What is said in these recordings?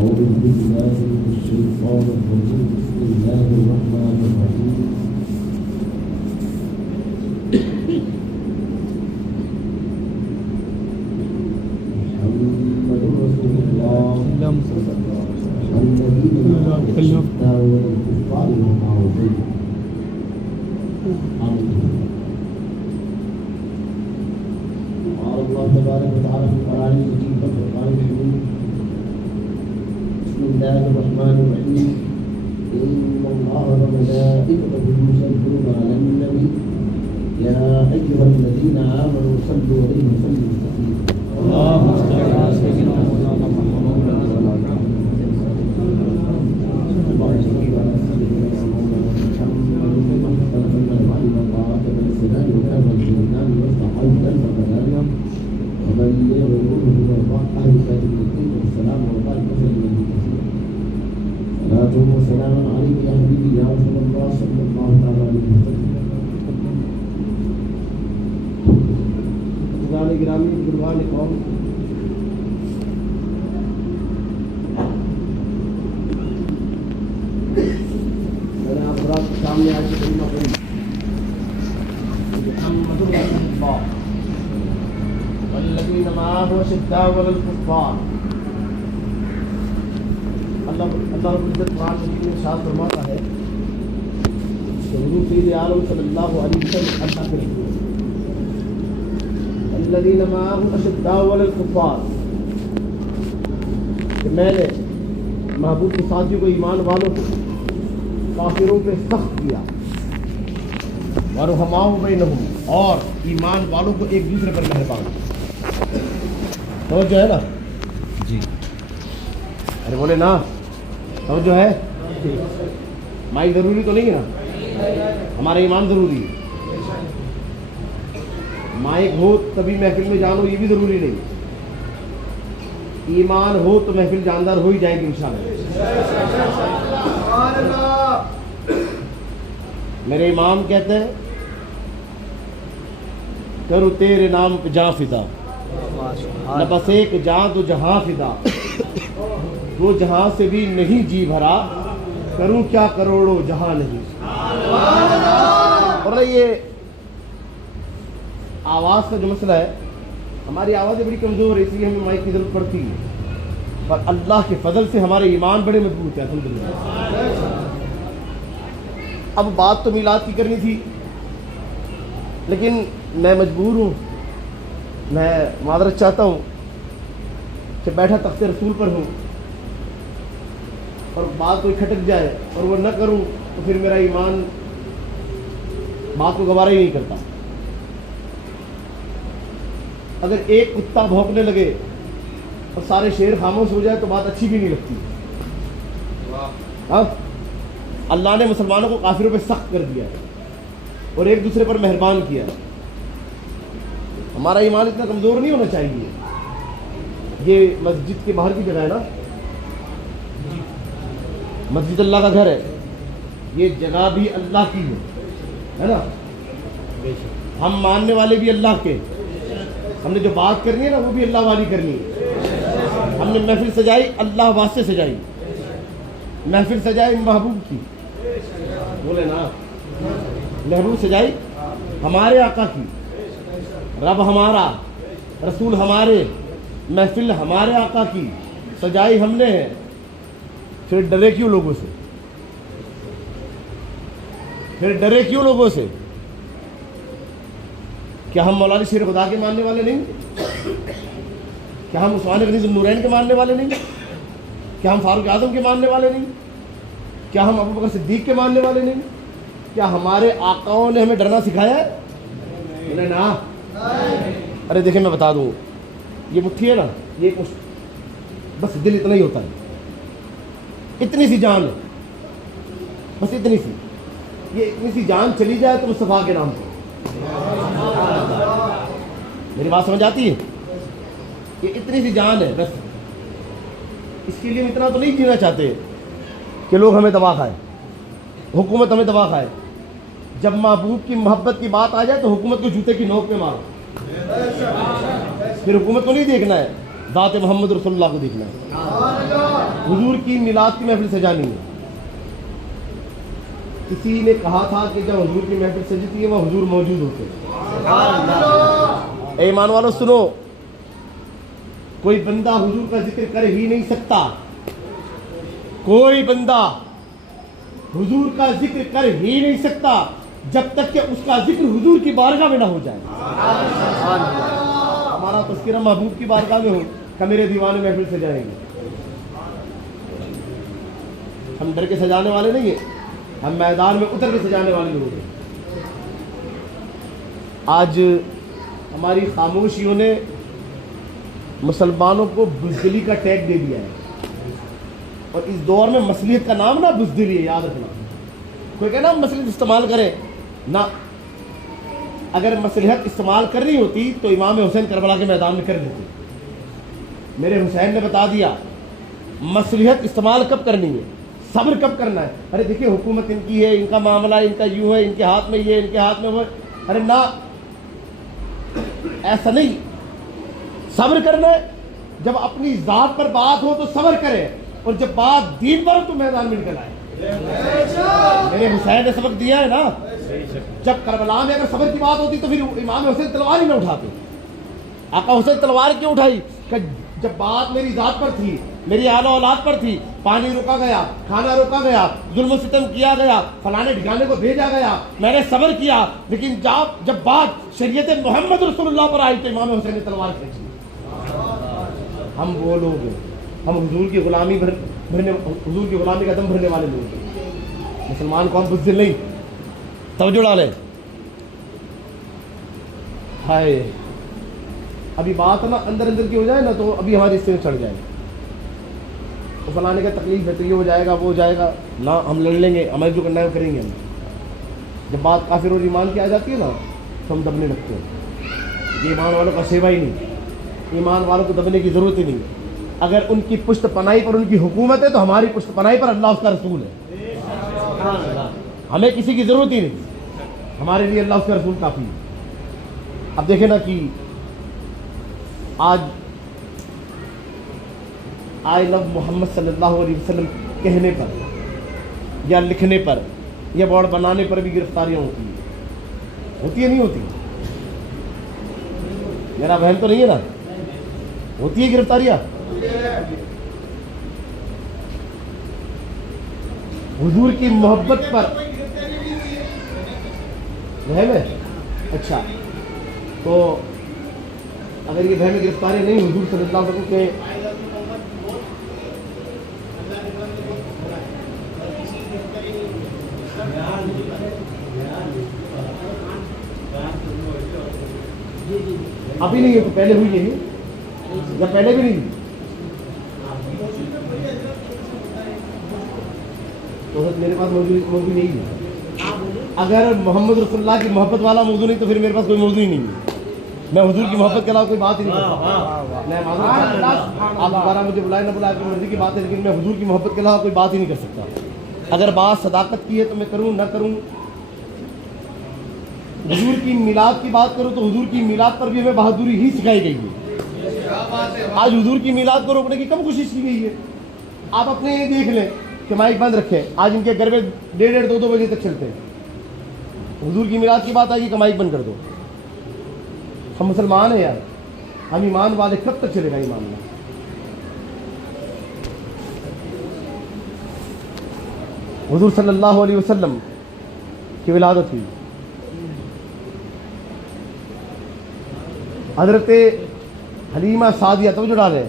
أعوذ بالله من الشيطان الرجيم بسم الله الرحمن الرحيم محمد رسول الله الذين معه أشداء على الكفار رحماء بينهم قال الله تبارك وتعالى في القرآن المجيد والفرقان الحميد بسم الله الرحمن الرحيم إن الله وملائكته يصلون على النبي يا أيها الذين آمنوا صلوا عليه وسلموا تسليما اللهم صل على سيدنا مولانا محمد والسلام عليك يا حبيبي يا رسول الله صلى الله عليه وسلم. بزرگان گرامی بزرگان قوم، میں نے آپ حضرات کے سامنے آج کلمہ پڑھی محمد رسول اللہ والذین معه أشداء على الكفار. اللہ رب العزت قرآن مجید میں ارشاد فرماتا ہے کہ حضور سید عالم صلی اللہ علیہ وسلم اللہ کے رسول الذین معه أشداء على الكفار، کہ میں نے محبوب کے ساتھیوں کو، ایمان والوں کو کافروں پہ سخت کیا، ورحماء بینہم، اور ایمان والوں کو ایک دوسرے پر مہربان. توجہ ہے نا جی؟ ارے بولے نا توجہ ہے؟ مائی ضروری تو نہیں ہے نا؟ ہمارا ایمان ضروری ہے. مائک ہو تبھی محفل میں جانو یہ بھی ضروری نہیں. ایمان ہو تو محفل جاندار ہو ہی جائے گی انشاءاللہ. میرے امام کہتے ہیں کرو تیرے نام پہ جاں فدا، نہ بس ایک جاں تو جہاں فدا، وہ جہاں سے بھی نہیں جی بھرا، کروں کیا کروڑوں جہاں نہیں. اور یہ آواز کا جو مسئلہ ہے، ہماری آوازیں بڑی کمزور ہے، اس لیے ہمیں مائک کی ضرورت پڑتی ہے، پر اللہ کے فضل سے ہمارے ایمان بڑے مضبوط ہیں الحمدللہ. اب بات تو میلاد کی کرنی تھی، لیکن میں مجبور ہوں، میں معذرت چاہتا ہوں کہ بیٹھا تخت رسول پر ہوں اور بات کوئی کھٹک جائے اور وہ نہ کروں تو پھر میرا ایمان بات کو گوارا ہی نہیں کرتا. اگر ایک کتا بھونکنے لگے اور سارے شیر خاموش ہو جائے تو بات اچھی بھی نہیں لگتی. ہاں، اللہ نے مسلمانوں کو کافروں پہ سخت کر دیا اور ایک دوسرے پر مہربان کیا. ہمارا ایمان اتنا کمزور نہیں ہونا چاہیے. یہ مسجد کے باہر کی جگہ ہے نا، مسجد اللہ کا گھر ہے، یہ جگہ بھی اللہ کی ہے نا. ہم ماننے والے بھی اللہ کے، ہم نے جو بات کرنی ہے نا وہ بھی اللہ والی کرنی ہے. ہم نے محفل سجائی اللہ واسطے سجائی، محفل سجائی محبوب کی، بولے نا محبوب سجائی ہمارے آقا کی، رب ہمارا، رسول ہمارے، محفل ہمارے آقا کی سجائی ہم نے ہے. پھر ڈرے کیوں لوگوں سے؟ پھر ڈرے کیوں لوگوں سے؟ کیا ہم مولانا شیر خدا کے ماننے والے نہیں؟ کیا ہم عثمان غنی ذوالنورین کے ماننے والے نہیں؟ کیا ہم فاروق اعظم کے ماننے والے نہیں؟ کیا ہم ابو بکر صدیق کے ماننے والے نہیں؟ کیا ہمارے آقاؤں نے ہمیں ڈرنا سکھایا ہے؟ بولے نا. ارے دیکھیں میں بتا دوں، یہ مٹھی ہے نا، یہ بس دل اتنا ہی ہوتا ہے، اتنی سی جان ہے، بس اتنی سی. یہ اتنی سی جان چلی جائے تو مصطفیٰ کے نام پہ. میری بات سمجھ آتی ہے؟ یہ اتنی سی جان ہے بس. اس کے لیے ہم اتنا تو نہیں جینا چاہتے کہ لوگ ہمیں دبا کھائے، حکومت ہمیں دبا کھائے. جب محبوب کی محبت کی بات آ جائے تو حکومت کو جوتے کی نوک پہ مارو. پھر حکومت کو نہیں دیکھنا ہے، ذات محمد رسول اللہ کو دیکھنا ہے. حضور کی میلاد کی محفل سجانی ہے. کسی نے کہا تھا کہ جب حضور کی محفل سجتی ہے وہ حضور موجود ہوتے ہیں. اے ایمان والو سنو, کوئی بندہ حضور کا ذکر کر ہی نہیں سکتا, کوئی بندہ حضور کا ذکر کر ہی نہیں سکتا جب تک کہ اس کا ذکر حضور کی بارگاہ میں نہ ہو جائے. ہمارا تذکرہ محبوب کی بارگاہ میں ہو کہ میرے دیوانے محفل سجائیں گے. ہم ڈر کے سجانے والے نہیں ہیں, ہم میدان میں اتر کے سجانے والے لوگ ہیں. آج ہماری خاموشیوں نے مسلمانوں کو بزدلی کا ٹیگ دے دیا ہے, اور اس دور میں مصلحت کا نام نا بزدلی ہے, یاد رکھنا. کوئی کہنا مصلحت استعمال کرے نہ, اگر مصلحت استعمال کرنی ہوتی تو امام حسین کربلا کے میدان میں کر دیتے. میرے حسین نے بتا دیا مصلحت استعمال کب کرنی ہے, صبر کب کرنا ہے. ارے دیکھیے حکومت ان کی ہے, ان کا معاملہ ان کا یوں ہے, ان کے ہاتھ میں یہ, ان کے ہاتھ میں وہ. ارے نہ, ایسا نہیں. صبر کرنا ہے, جب اپنی ذات پر بات ہو تو صبر کرے, اور جب بات دین پر ہو تو میدان میں نکل آئے. میرے حسین نے سبق دیا ہے نا, جب کربلا میں اگر صبر کی بات ہوتی تو پھر امام حسین تلوار ہی نہ اٹھاتے. آقا حسین تلوار کیوں اٹھائی؟ کہ جب بات میری ذات پر تھی, میری اہل و اولاد پر تھی, پانی روکا گیا, کھانا روکا گیا, ظلم و ستم کیا گیا, فلانے ٹھکانے کو بھیجا گیا, میں نے صبر کیا, لیکن جب بات شریعت محمد رسول اللہ پر آئی تو امام حسین نے تلوار کھینچی. ہم وہ لوگ ہیں, ہم حضور کی غلامی حضور کی غلامی کا دم بھرنے والے لوگ ہیں. مسلمان قوم بزدل نہیں. توجہ ڈالے. ہائے, ابھی بات نا اندر اندر کی ہو جائے نا تو ابھی ہماری اس سے چڑھ جائے, تو فلانے کا تکلیف ہے تو یہ ہو جائے گا وہ ہو جائے گا. نہ, ہم لڑ لیں گے, ہمیں جو کرنا ہے وہ کریں گے. ہم جب بات کافر اور ایمان کی آ جاتی ہے نا تو ہم دبنے لگتے ہیں. یہ ایمان والوں کا سیوا ہی نہیں, ایمان والوں کو دبنے کی ضرورت ہی نہیں. اگر ان کی پشت پناہی پر ان کی حکومت ہے تو ہماری پشت پناہی پر اللہ اس کا رسول ہے. ہمیں کسی کی ضرورت ہی نہیں, ہمارے لیے اللہ اس کا رسول کافی ہے. اب دیکھیں نا کہ آج آئی لو محمد صلی اللہ علیہ وسلم کہنے پر یا لکھنے پر یا بورڈ بنانے پر بھی گرفتاریاں ہوتی ہیں. ہوتی ہے نہیں ہوتی؟ میرا بہن تو نہیں ہے نا, ہوتی ہے گرفتاریاں. حضور کی محبت پر بہن ہے. اچھا, تو اگر یہ بہن گرفتاری نہیں حضور صلی اللہ علیہ وسلم کے ابھی نہیں ہے تو پہلے ہوئی ہے یا پہلے بھی نہیں ہوئی؟ تو میرے پاس موضوع نہیں ہے. اگر محمد رسول اللہ کی محبت والا موضوع نہیں تو پھر میرے پاس کوئی موضوع ہی نہیں ہے. میں حضور کی محبت کے علاوہ کوئی بات ہی نہیں کرتا. میں آپ دوبارہ مجھے بلائے نہ بلائے, اپنی مرضی کی بات ہے, لیکن میں حضور کی محبت کے علاوہ کوئی بات ہی نہیں کر سکتا. اگر بات صداقت کی ہے تو میں کروں, نہ کروں. حضور کی میلاد کی بات کروں تو حضور کی میلاد پر بھی ہمیں بہادری ہی سکھائی گئی ہے. آج حضور کی میلاد کو روکنے کی کم کوشش کی گئی ہے. آپ اپنے یہ دیکھ لیں کہ مائک بند رکھیں, آج ان کے گھر میں 1:30 2 بجے تک چلتے ہیں. حضور کی میلاد کی بات آئی کہ مائک بند کر دو. ہم مسلمان ہیں یار, ہم ایمان والے کب تک چلے گا ایمان میں؟ حضور صلی اللہ علیہ وسلم کی ولادت ہوئی. حضرت حلیمہ سعدیہ, توجہ ڈالیں,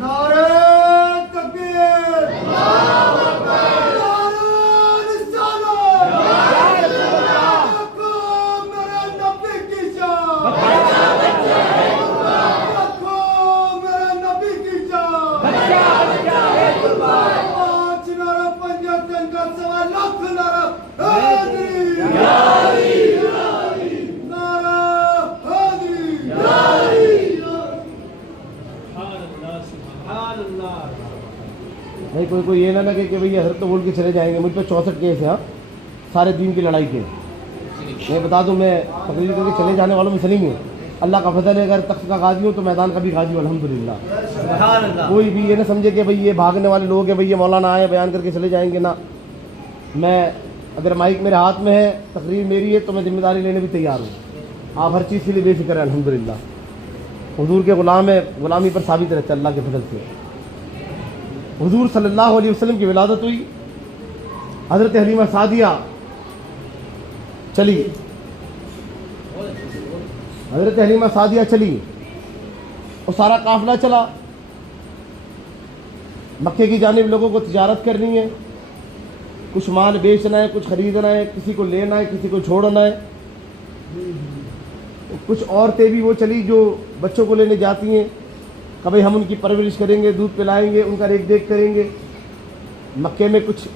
نعرہ تکبیر, اللہ اکبر, نعرہ رسالت, رکھو میرے نبی کی شان, رکھو میرے نبی کی شان, 5 نعرہ 55 کا 1.25 لاکھ نعرہ حیدری, بھائی کوئی یہ نہ لگے کہ بھئی حضرت تو بول کے چلے جائیں گے. مجھ پہ 64 کیس ہیں سارے دین کی لڑائی کے. میں بتا دوں, میں تقریر کر کے چلے جانے والوں میں سے نہیں ہوں. اللہ کا فضل ہے، اگر تخت کا غازی ہوں تو میدان کا بھی غازی ہوں الحمدللہ۔ سبحان اللہ۔ کوئی بھی یہ نہ سمجھے کہ بھئی یہ بھاگنے والے لوگ ہیں، بھئی یہ مولانا آئے بیان کر کے چلے جائیں گے، نہ، میں اگر مائک میرے ہاتھ میں ہے، تقریر میری ہے، تو میں ذمہ داری لینے بھی تیار ہوں۔ آپ ہر چیز کے لیے بے فکر ہیں الحمدللہ، حضور کے غلام ہے، غلامی پر ثابت رہتے اللہ کے فضل سے۔ حضور صلی اللہ علیہ وسلم کی ولادت ہوئی، حضرت حلیمہ سعدیہ چلی، حضرت حلیمہ سعدیہ چلی اور سارا قافلہ چلا، مکے کی جانب لوگوں کو تجارت کرنی ہے، کچھ مال بیچنا ہے، کچھ خریدنا ہے، کسی کو لینا ہے، کسی کو چھوڑنا ہے۔ کچھ عورتیں بھی وہ چلی جو بچوں کو لینے جاتی ہیں، کبھی ہم ان کی پرورش کریں گے، دودھ پلائیں گے، ان کا دیکھ دیکھ کریں گے۔ مکے میں کچھ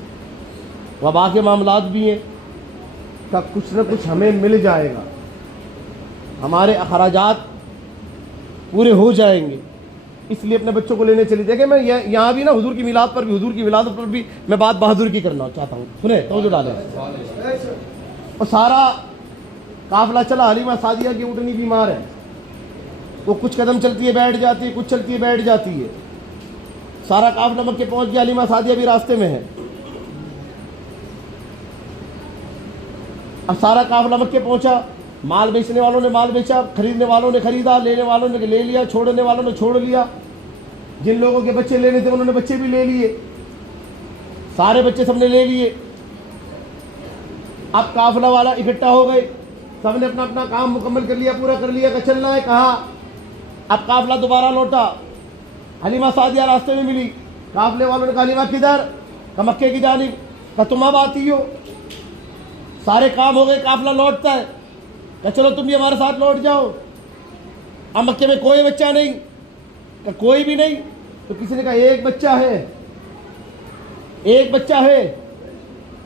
وبا کے معاملات بھی ہیں کہ کچھ نہ کچھ ہمیں مل جائے گا، ہمارے اخراجات پورے ہو جائیں گے، اس لیے اپنے بچوں کو لینے چلی۔ دیکھیں میں یہاں بھی نا حضور کی میلاد پر بھی، حضور کی ولادت پر بھی میں بات بہادر کی کرنا چاہتا ہوں، سنیں توجہ ڈالیں۔ اور سارا قافلہ چلا، حلیمہ سعدیہ کی اونٹنی بیمار ہے، وہ کچھ قدم چلتی ہے بیٹھ جاتی ہے، کچھ چلتی ہے بیٹھ جاتی ہے۔ سارا قافلہ مکے پہنچ گیا، حلیمہ سعدیہ بھی راستے میں ہے۔ اب سارا قافلہ مکے پہنچا، مال بیچنے والوں نے مال بیچا، خریدنے والوں نے خریدا، لینے والوں نے لے لیا، چھوڑنے والوں نے چھوڑ لیا۔ جن لوگوں کے بچے لینے تھے انہوں نے بچے بھی لے لیے، سارے بچے سب نے لے لیے۔ اب قافلہ والا اکٹھا ہو گئے، سب نے اپنا اپنا کام مکمل کر لیا، پورا کر لیا کہ چلنا ہے کہاں۔ اب قافلہ دوبارہ لوٹا، حلیمہ سعدیہ راستے میں ملی، قافلے والوں نے کہا حلیمہ کدھر؟ کہ مکے کی جانب۔ کہ تم اب آتی ہو؟ سارے کام ہو گئے، قافلہ لوٹتا ہے، کہ چلو تم بھی ہمارے ساتھ لوٹ جاؤ۔ اب مکے میں کوئی بچہ نہیں، کہ کوئی بھی نہیں۔ تو کسی نے کہا ایک بچہ ہے، ایک بچہ ہے۔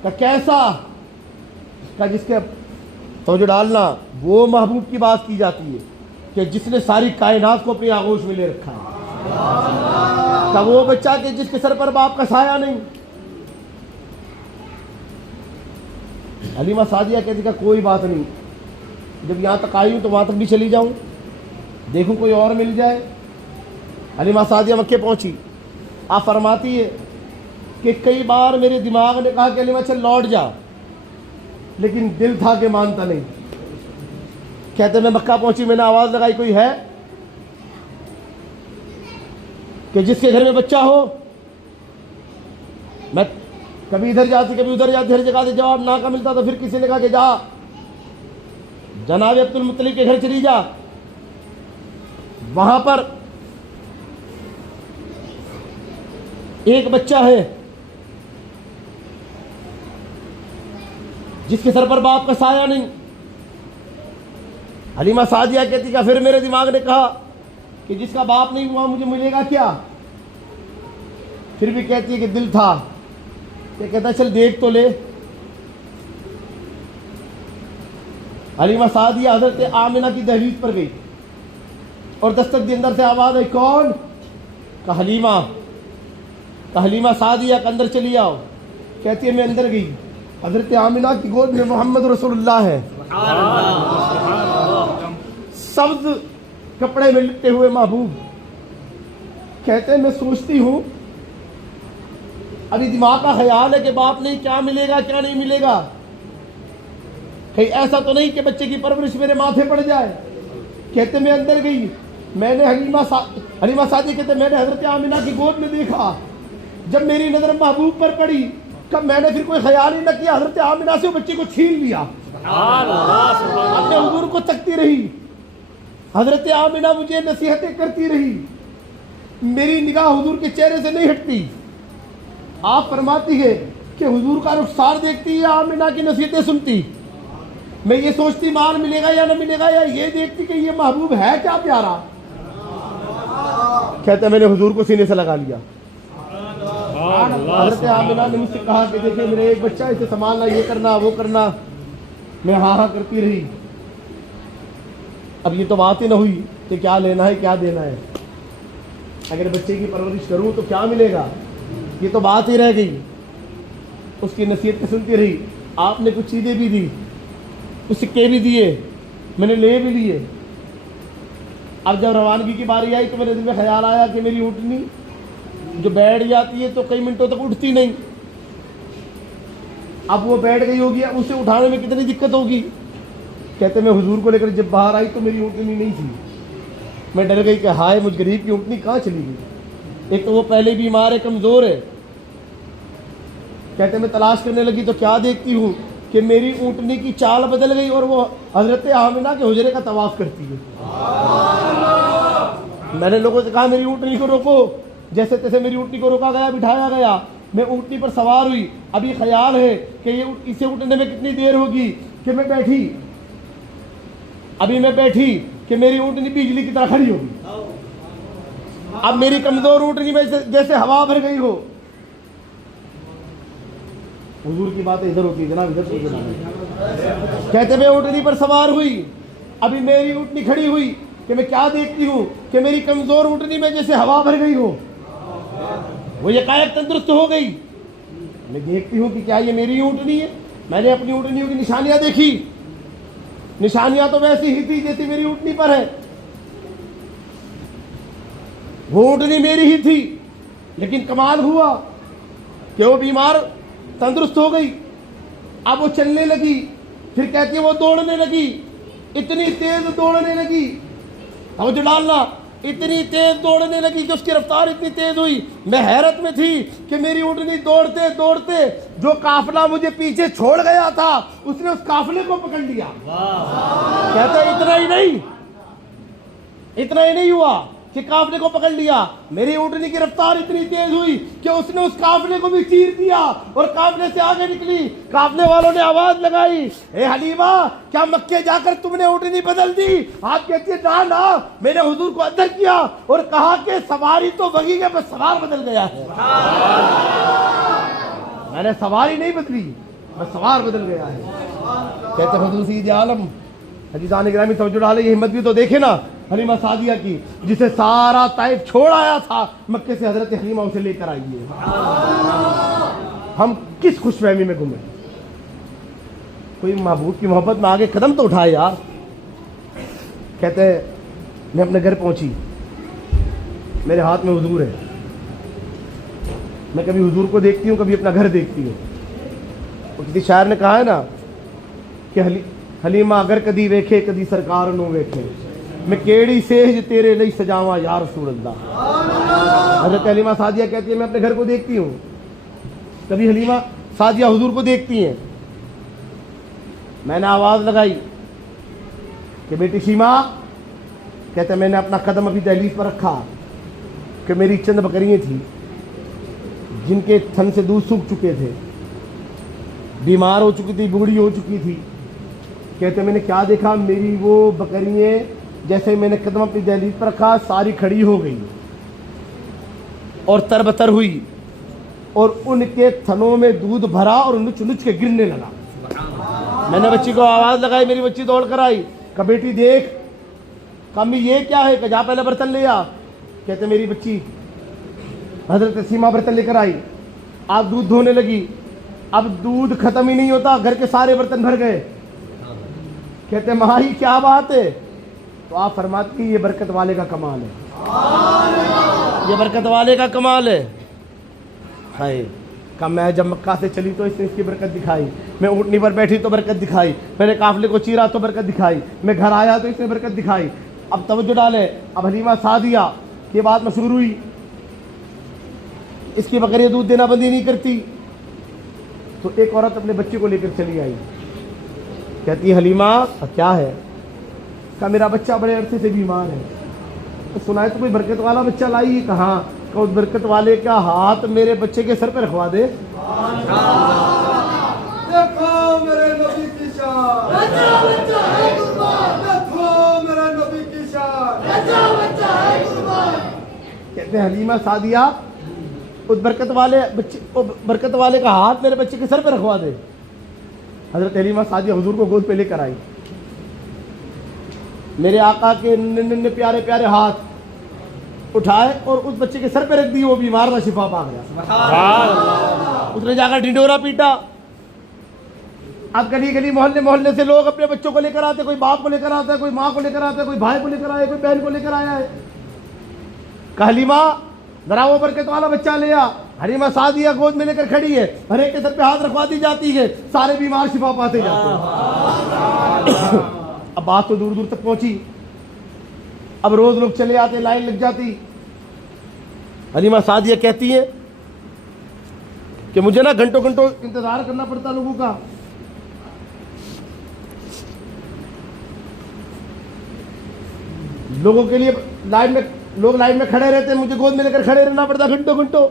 کہ کیسا؟ کہ جس کے توجہ ڈالنا، وہ محبوب کی بات کی جاتی ہے کہ جس نے ساری کائنات کو اپنی آغوش میں لے رکھا ہے۔ کہ وہ بچہ کہ جس کے سر پر باپ کا سایہ نہیں۔ حلیمہ سعدیہ کہتی کہ کوئی بات نہیں، جب یہاں تک آئی ہوں تو وہاں تک بھی چلی جاؤں، دیکھوں کوئی اور مل جائے۔ حلیمہ سعدیہ مکے پہنچی، آپ فرماتی ہے کہ کئی بار میرے دماغ نے کہا کہ حلیمہ چل لوٹ جا، لیکن دل تھا کہ مانتا نہیں۔ کہتے میں مکہ پہنچی، میں نے آواز لگائی کوئی ہے کہ جس کے گھر میں بچہ ہو؟ میں کبھی ادھر جاتی کبھی ادھر جاتی، ہر جگہ سے جواب نہ کا ملتا، تو پھر کسی نے کہا کہ جا جناب عبد المطلب کے گھر چلی جا، وہاں پر ایک بچہ ہے جس کے سر پر باپ کا سایہ نہیں۔ حلیمہ سعدیہ کہتی کہ پھر میرے دماغ نے کہا کہ جس کا باپ نہیں ہوا مجھے ملے گا کیا؟ پھر بھی کہتی ہے کہ دل تھا، کہ کہتا چل دیکھ تو لے۔ حلیمہ سعدیہ حضرت آمنہ کی دہلیز پر گئی اور دستک دی، اندر سے آواز آئی کون؟ کہ حلیمہ۔ کہ حلیمہ سعدیہ کے اندر چلی آؤ۔ کہتی ہے میں اندر گئی، حضرت آمنہ کی گود میں محمد رسول اللہ ہے، سبز کپڑے میں لپٹے ہوئے محبوب۔ کہتے ہیں میں سوچتی ہوں، ابھی دماغ کا خیال ہے کہ باپ نہیں، کیا ملے گا کیا نہیں ملے گا، کہیں ایسا تو نہیں کہ بچے کی پرورش میرے ماتھے پڑ جائے۔ کہتے میں اندر گئی، میں نے حلیمہ سعدیہ کہتے میں نے حضرت آمنہ کی گود میں دیکھا، جب میری نظر محبوب پر پڑی کہ میں نے پھر کوئی خیال ہی نہ کیا، حضرت آمنہ سے وہ بچے کو چھین لیا، اپنے حضور کو تکتی رہی۔ حضرت آمنہ مجھے نصیحتیں کرتی رہی، میری نگاہ حضور کے چہرے سے نہیں ہٹتی۔ آپ فرماتی ہے کہ حضور کا رخسار دیکھتی یا آمنہ کی نصیحتیں سنتی، میں یہ سوچتی مال ملے گا یا نہ ملے گا، یا یہ دیکھتی کہ یہ محبوب ہے کیا پیارا۔ کہتے میں نے حضور کو سینے سے لگا لیا۔ حضرت آمنہ نے مجھ سے کہا کہ دیکھیں میرے ایک بچہ، اسے سنبھالنا، یہ کرنا وہ کرنا، میں ہاں ہاں کرتی رہی۔ اب یہ تو بات ہی نہ ہوئی کہ کیا لینا ہے کیا دینا ہے، اگر بچے کی پرورش کروں تو کیا ملے گا، یہ تو بات ہی رہ گئی۔ اس کی نصیحت کو سنتی رہی۔ آپ نے کچھ چیزیں بھی دی، کچھ سکے بھی دیے، میں نے لے بھی لیے۔ اب جب روانگی کی باری آئی تو میرے دل میں خیال آیا کہ میری اونٹنی جو بیٹھ جاتی ہے تو کئی منٹوں تک اٹھتی نہیں، اب وہ بیٹھ گئی ہوگی، اب اسے اٹھانے میں کتنی دقت ہوگی۔ کہتے میں حضور کو لے کر جب باہر آئی تو میری اونٹنی نہیں تھی، میں ڈر گئی کہ ہائے مجھ غریب کی اونٹنی کہاں چلی گئی، ایک تو وہ پہلے بیمار ہے، کمزور ہے۔ کہتے میں تلاش کرنے لگی تو کیا دیکھتی ہوں کہ میری اونٹنی کی چال بدل گئی اور وہ حضرت آمنہ کے حجرے کا طواف کرتی ہے۔ میں نے لوگوں سے کہا میری اونٹنی کو روکو، جیسے تیسے میری اونٹنی کو روکا گیا، بٹھایا گیا، میں اونٹنی پر سوار ہوئی۔ اب یہ خیال ہے کہ یہ اسے اٹھنے میں کتنی دیر ہوگی کہ میں بیٹھی، ابھی میں بیٹھی کہ میری اونٹنی بجلی کی طرح کھڑی ہوگی۔ اب میری کمزور اونٹنی میں جیسے ہوا بھر گئی ہو۔ حضور کی باتیں ادھر ہوتی ہے جناب، ادھر سے ادھر۔ کہتے میں اونٹنی پر سوار ہوئی، ابھی میری اونٹنی کھڑی ہوئی کہ میں کیا دیکھتی ہوں کہ میری کمزور اونٹنی میں جیسے ہوا بھر گئی ہو، وہ یکایک تندرست ہو گئی۔ میں دیکھتی ہوں کہ کیا یہ میری اونٹنی ہے؟ میں نے اپنی اونٹنیوں کی نشانیاں دیکھی، نشانیاں تو ویسی ہی تھی جیسی میری اونٹنی پر ہے، وہ اونٹنی میری ہی تھی، لیکن کمال ہوا کہ وہ بیمار تندرست ہو گئی۔ اب وہ چلنے لگی، پھر کہتی ہے وہ دوڑنے لگی، اتنی تیز دوڑنے لگی، اب جو ڈالنا اتنی تیز دوڑنے لگی کہ اس کی رفتار اتنی تیز ہوئی، میں حیرت میں تھی کہ میری اونٹنی دوڑتے دوڑتے جو قافلہ مجھے پیچھے چھوڑ گیا تھا اس نے اس قافلے کو پکڑ لیا۔ کہتا ہے اتنا ہی نہیں ہوا کہ قافلے کو پکڑ لیا، میری اونٹنی کی رفتار اتنی تیز ہوئی کہ اس نے اس قافلے کو بھی چیر دیا اور قافلے سے آگے نکلی۔ قافلے والوں نے آواز لگائی، اے حلیمہ کیا مکے جا کر تم نے اونٹنی بدل دی؟ آپ کہتی ہے نہ، میں نے حضور کو ادھر کیا اور کہا کہ سواری تو وہی ہے بس سوار بدل گیا ہے۔ میں نے سواری نہیں بدلی، بس سوار بدل گیا ہے۔ کہتے حضور سید عالم عزیزان گرامی توجہ ڈالے، یہ ہمت بھی تو دیکھے نا حلیمہ سعدیہ کی، جسے سارا طائف چھوڑ آیا تھا، مکے سے حضرت حلیمہ اسے لے کر آئی ہے۔ ہم کس خوش فہمی میں گھومے؟ کوئی محبوب کی محبت میں آگے قدم تو اٹھائے یار۔ کہتے ہیں میں اپنے گھر پہنچی، میرے ہاتھ میں حضور ہے، میں کبھی حضور کو دیکھتی ہوں کبھی اپنا گھر دیکھتی ہوں۔ وہ کسی شاعر نے کہا ہے نا کہ حلیمہ اگر کدی ویکھے کدی سرکار نو ویکھے، میں کیڑی سیج تیرے لئی سجاواں یا رسول اللہ۔ حضرت حلیمہ سعدیہ کہتی ہے میں اپنے گھر کو دیکھتی ہوں، کبھی حلیمہ سعدیہ حضور کو دیکھتی ہیں۔ میں نے آواز لگائی کہ بیٹی شیما، کہتے میں نے اپنا قدم ابھی دہلیز پر رکھا کہ میری چند بکریاں تھیں جن کے تھن سے دودھ سوکھ چکے تھے، بیمار ہو چکی تھی، بوڑھی ہو چکی تھی۔ کہتے میں نے کیا دیکھا، میری وہ بکریاں جیسے میں نے قدم اپنی دہلیز پر رکھا ساری کھڑی ہو گئی اور تربتر ہوئی، اور ان کے تھنوں میں دودھ بھرا اور نچ نچ کے گرنے لگا۔ میں نے بچی کو آواز لگائی، میری بچی دوڑ کر آئی، کہا بیٹی دیکھ، کہا امی یہ کیا ہے، کہ جا پہلے برتن لے آ۔ کہتے میری بچی حضرت سیما برتن لے کر آئی، آپ دودھ دھونے لگی، اب دودھ ختم ہی نہیں ہوتا، گھر کے سارے برتن بھر گئے۔ کہتے ماں ہی کیا بات ہے؟ تو آپ فرماتی یہ برکت والے کا کمال ہے، یہ برکت والے کا کمال ہے۔ ہائے، کہ میں جب مکہ سے چلی تو اس نے اس کی برکت دکھائی، میں اونٹنی پر بیٹھی تو برکت دکھائی، میں نے قافلے کو چیرا تو برکت دکھائی، میں گھر آیا تو اس نے برکت دکھائی۔ اب توجہ ڈالے، اب حلیمہ سعدیہ کی بات مشہور ہوئی، اس کی بکریاں دودھ دینا بند ہی نہیں کرتی، تو ایک عورت اپنے بچے کو لے کر چلی آئی، کہتی حلیمہ کیا ہے؟ کہا میرا بچہ بڑے عرصے سے بیمار ہے، تو سنا ہے تو کوئی برکت والا بچہ لائی؟ کہاں؟ کہ اس برکت والے کا ہاتھ میرے بچے کے سر پہ رکھوا دے۔ دیکھو میرے نبی کی شان، دیکھو میرے نبی کی شان۔ کہتے ہیں حلیمہ سعدیہ اس برکت والے کا ہاتھ میرے بچے کے سر پہ رکھوا دے۔ حضرت حلیمہ سعدیہ حضور کو گود پہ لے کر آئی، میرے آقا کے ننھے پیارے پیارے ہاتھ اٹھائے اور اس بچے کے سر پہ رکھ دی، وہ بیمار تھا، شفا پا گیا۔ اس نے جا کر ڈھنڈورا پیٹا، اب گلی گلی محلے محلے سے لوگ اپنے بچوں کو لے کر آتے, کوئی باپ کو لے کر آتا ہے, کوئی ماں کو لے کر آتا ہے, کوئی بھائی کو لے کر آیا, کوئی بہن کو لے کر آیا ہے. کہ حلیمہ ذرا وہ برکت والا بچہ لے آ. حلیمہ سعدیہ گود میں لے کر کھڑی ہے, ہر ایک کے سر پہ ہاتھ رکھوا دی جاتی ہے, سارے بیمار شفا پاتے جاتے ہیں. اب بات تو دور دور تک پہنچی, اب روز لوگ چلے آتے, لائن لگ جاتی. حلیمہ سعدیہ کہتی ہے کہ مجھے نا گھنٹوں گھنٹوں انتظار کرنا پڑتا لوگوں کا. لوگوں کے لیے لوگ لائن میں کھڑے رہتے, مجھے گود میں لے کر کھڑے رہنا پڑتا گھنٹوں گھنٹوں.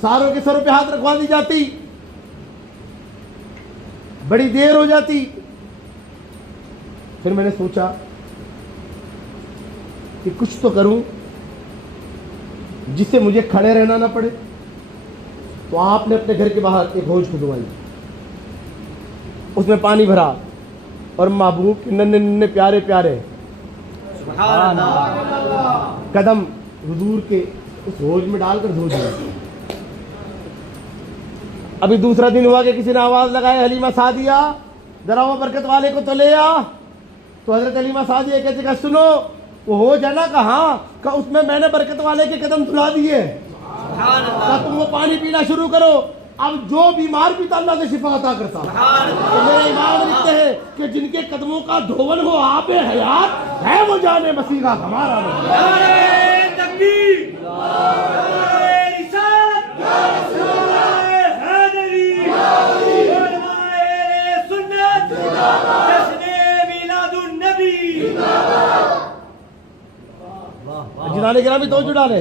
ساروں کے سروں پہ ہاتھ رکھوا دی جاتی, بڑی دیر ہو جاتی. پھر میں نے سوچا کہ کچھ تو کروں جس سے مجھے کھڑے رہنا نہ پڑے. تو آپ نے اپنے گھر کے باہر ایک حوض کھدوائی, اس میں پانی بھرا اور محبوب کے ننھے ننھے پیارے پیارے قدم حضور کے اس حوض میں ڈال کر دھو دیا. ابھی دوسرا دن ہوا کہ کسی نے آواز لگائی, حلیمہ سعدیہ ذرا وہ برکت والے کو تو لے آ. تو حضرت حلیمہ سعدیہ کہتے کہ سنو وہ حوض ہے نا, کہاں کہ اس میں نے برکت والے کے قدم دھلا دیے, کہ تم وہ پانی پینا شروع کرو. اب جو بیمار بھی تھا اللہ سے شفا عطا کرتا. تو میرے امام لکھتے ہیں کہ جن کے قدموں کا دھون ہو آب حیات ہے, وہ جانے مسیح کا ہمارا جنانے کے نام بھی توجہ ڈالے.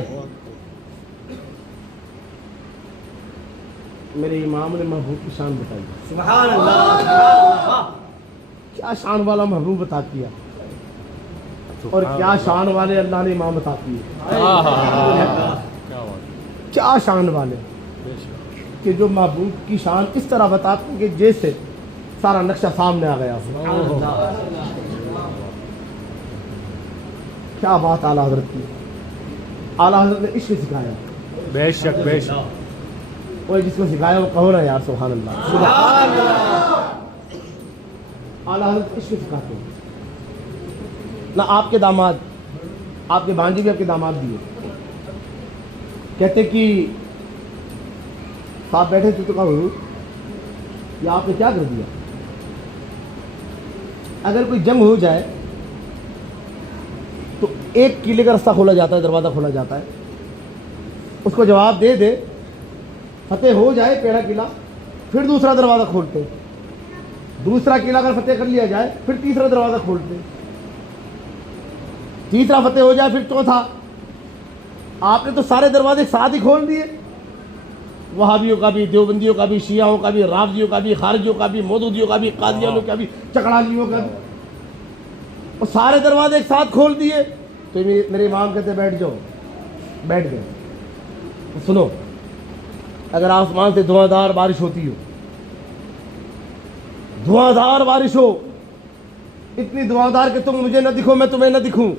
میرے امام نے محبوب کی شان بتائی. سبحان اللہ, کیا شان والا محبوب عطا کیا, اور کیا شان والے اللہ نے امام عطا کیے. کیا شان والے کہ جو محبوب کی شان اس طرح بتاتے ہیں کہ جیسے سارا نقشہ سامنے آ گیا. کیا بات اعلیٰ حضرت کی. اعلیٰ حضرت نے عشق سکھایا. بے شک بے شک. وہ جس کو سکھایا وہ کہو نا یار سبحان اللہ. سبحان اللہ. اعلیٰ حضرت عشق سکھاتے ہیں. نہ آپ کے داماد, آپ کے بانجی بھی آپ کے داماد بھی ہے, کہتے کہ صاحب بیٹھے تھے تو کہا حضور یہ آپ نے کیا کر دیا. اگر کوئی جنگ ہو جائے تو ایک قلعے کا رستہ کھولا جاتا ہے, دروازہ کھولا جاتا ہے, اس کو جواب دے دے, فتح ہو جائے پہلا قلعہ, پھر دوسرا دروازہ کھولتے, دوسرا قلعہ اگر فتح کر لیا جائے پھر تیسرا دروازہ کھولتے, تیسرا فتح ہو جائے پھر چوتھا. آپ نے تو سارے دروازے ایک ساتھ ہی کھول دیے, وہابیوں کا بھی, دیوبندیوں کا بھی, شیعوں کا بھی, رافضیوں کا بھی, خارجیوں کا بھی, مودودیوں کا بھی, قادیانیوں کا بھی, چکڑالیوں کا بھی, اور سارے دروازے ایک ساتھ کھول دیے. تو میرے امام کہتے بیٹھ جاؤ. بیٹھ گئے. سنو, اگر آسمان سے دھواں دار بارش ہوتی ہو, دھواں دار بارش ہو, اتنی دھواں دار کہ تم مجھے نہ دکھو میں تمہیں نہ دکھوں,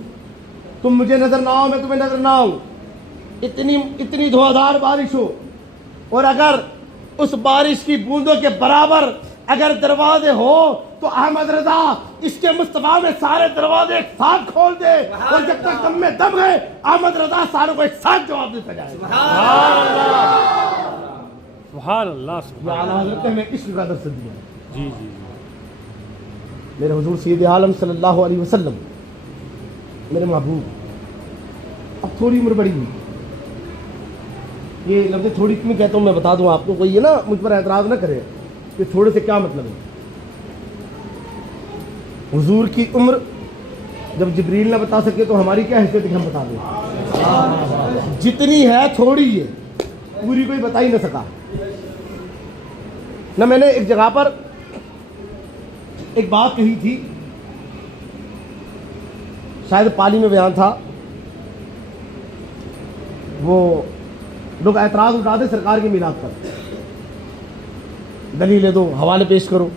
تم مجھے نظر نہ آؤ میں تمہیں نظر نہ آؤں, اتنی دھواں دار بارش ہو, اور اگر اس بارش کی بوندوں کے برابر اگر دروازے ہو تو احمد رضا اس کے مصطفیٰ میں سارے دروازے ایک ساتھ کھول دے, اور جب تک دم میں دم ہے احمد رضا ساروں کو ایک ساتھ جواب دیتا جائے. سبحان اللہ. یہ اعلیٰ حضرت نے ہمیں عشق کا درس دیا. جی جی. میرے حضور سید عالم صلی اللہ علیہ وسلم, میرے محبوب, اب تھوڑی عمر بڑی ہوئی. یہ لفظ تھوڑی کیوں کہتا ہوں میں بتا دوں آپ کو, کوئی یہ نا مجھ پر اعتراض نہ کرے کہ تھوڑے سے کیا مطلب ہے. حضور کی عمر جب جبریل نہ بتا سکے تو ہماری کیا حیثیت ہے کہ ہم بتا دیں. جتنی ہے تھوڑی ہے, پوری کوئی بتا ہی نہ سکا. نہ میں نے ایک جگہ پر ایک بات کہی تھی, شاید پالی میں بیان تھا, وہ لوگ اعتراض اٹھاتے سرکار کی میلاد پر, دلیلیں دو, حوالے پیش کرو.